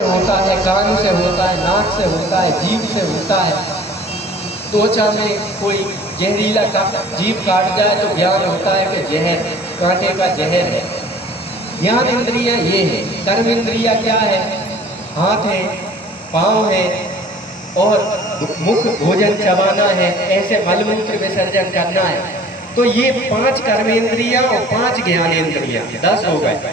होता है, कान से होता है, नाक से होता है, जीभ से होता है। त्वचा में कोई जहरीला जीभ काट जाए तो ज्ञान होता है कि जहर, कांटे का जहर है। ज्ञान इंद्रियां ये है। कर्म इंद्रिया क्या है? हाथ है, पाँव है और मुख भोजन चबाना है, ऐसे मलमूत्र विसर्जन करना है। तो ये 5 कर्मेंद्रियां और 5 ज्ञानेंद्रियां 10 हो गए,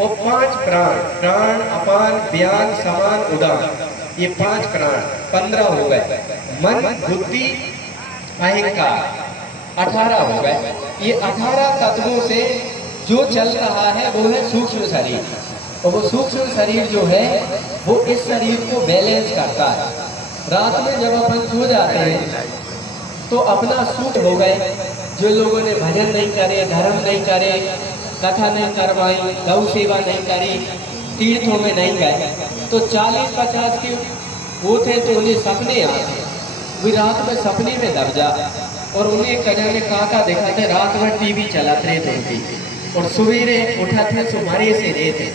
और 5 प्राण, प्राण अपान व्यान समान उदान, ये 5 प्राण 15 हो गए। मन बुद्धि अहंकार 18 हो गए। ये 18 तत्वों से जो चल रहा है वो है सूक्ष्म शरीर, और वो सूक्ष्म शरीर जो है वो इस शरीर को बैलेंस करता है। रात में जब अपन सो जाते हैं तो अपना सुख हो गए। जो लोगों ने भजन नहीं करे, धर्म नहीं करे, कथा नहीं करवाई, गौ सेवा नहीं करी, तीर्थों में नहीं गए, तो 40-50 के वो थे तो उन्हें सपने आते, वे रात में सपने में दब जा, और उन्हें कहीं काका दिखाते रात में टीवी चलाते थे उनकी, और सवेरे उठाते सुमारे से रहते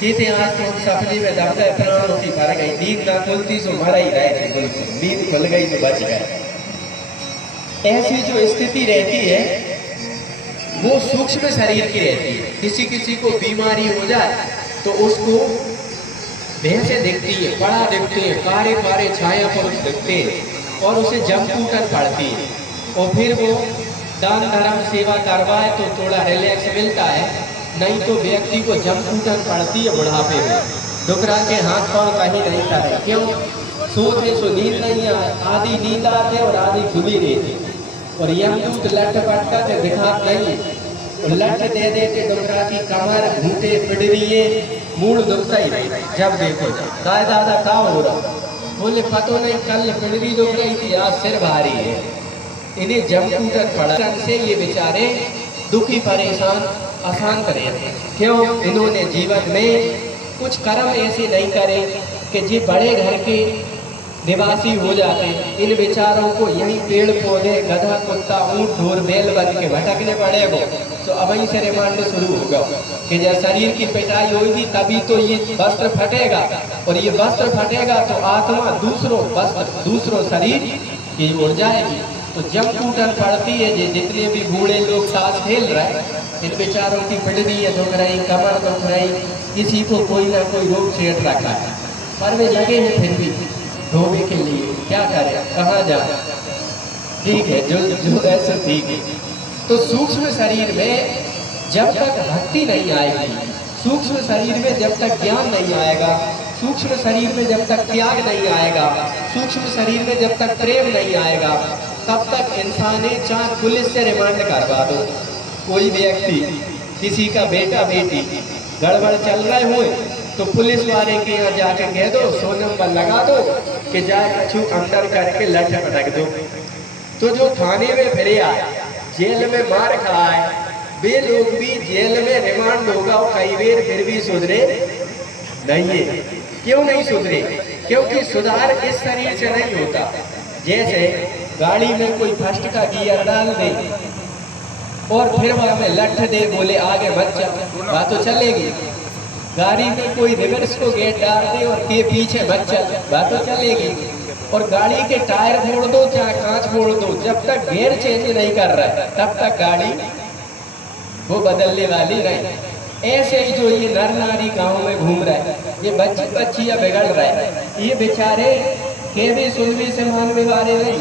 कहते आज तो हम सपने में दब गए, प्राणों की भर गई, नींद ना खुलती सो मरा ही रहे थे, बिल्कुल नींद खुल गई तो बच गए। ऐसी जो स्थिति रहती है वो सूक्ष्म शरीर की रहती है। किसी किसी को बीमारी हो जाए तो उसको भैंसे दिखती है, बड़ा दिखते हैं, कारे कारे छाया पुरुष दिखते हैं, और उसे जमकूटन पड़ती है, और फिर वो दान धर्म सेवा करवाए तो थोड़ा रिलैक्स मिलता है, नहीं तो व्यक्ति को जमकूटन पड़ती है बुढ़ापे में, डुकरा के हाथ पांव कहीं नहीं करे। क्यों? सोते सो नींद नहीं आए, आधी नींद आते और आधी डूबी रहती, और यमदूत लट पटका से दिखा नहीं, और लट दे देते डुकरा की कमर, घूटे, पिड़िए, मूड दुखता ही नहीं। जब देखो काय दादा का हो रहा, बोले पतो नहीं कल पिड़री दुख रही थी, आज सिर भारी है। इन्हें जमकूटन पड़ा से ये बेचारे दुखी परेशान अशांत रहते। क्यों? इन्होंने जीवन में कुछ कर्म ऐसे नहीं करे कि जी बड़े घर के निवासी हो जाते। इन विचारों को यही पेड़ पौधे, गधा, कुत्ता, ऊंट, ढोर, बैल बन के भटकने पड़ेगा। तो अब वहीं से रिमांड शुरू होगा कि जब शरीर की पिटाई होगी तभी तो ये वस्त्र फटेगा, और ये वस्त्र फटेगा तो आत्मा दूसरों वस्त्र, दूसरों शरीर की उड़ जाएगी। तो जब टूटन पड़ती है, ये जितने भी बूढ़े लोग ताश खेल रहे हैं, इन बेचारों की पिड़ियाँ दुख रही, कमर दुख रही, किसी को कोई ना कोई रोग छेड़ रखा है, पर वे लगे हैं फिर भी धोबे के लिए। क्या करें, कहाँ जाए? ठीक है, जो ऐसा ठीक है। तो सूक्ष्म शरीर में जब तक भक्ति नहीं आएगी, सूक्ष्म शरीर में जब तक ज्ञान नहीं आएगा, सूक्ष्म शरीर में जब तक त्याग नहीं आएगा, सूक्ष्म शरीर में जब तक प्रेम नहीं आएगा, तब तक इंसान चाहे पुलिस से रिमांड करवा दो। कोई व्यक्ति, किसी का बेटा बेटी गड़बड़ चल रहे हुए तो पुलिस वाले के यहाँ जाके कह दो, 100 नंबर लगा दो कि जाए कछु अंदर करके लठ पटक दो। तो जो थाने में फिरे आए, जेल में मार खाए, वे लोग भी जेल में रिमांड होगा और कई बार फिर भी सुधरे नहीं है। क्यों नहीं सुधरे? क्योंकि सुधार इस शरीर से नहीं होता। जैसे गाड़ी में कोई फर्स्ट का गियर डाल दे और फिर वहां में लठ दे, बोले आगे मत चल, बात तो चलेगी। गाड़ी में कोई रिवर्स को गेट डाल दे और के पीछे मत चल, बात तो चलेगी। और गाड़ी के टायर फोड़ दो चाहे कांच फोड़ दो, जब तक गियर चेंज नहीं कर रहा है तब तक गाड़ी वो बदलने वाली नहीं। ऐसे ही जो ये नर नारी गाँव में घूम रहा है, ये बच्चे बच्चियां बिगड़ रहे हैं, ये बेचारे के भी सुनवी से मानने वाले नहीं।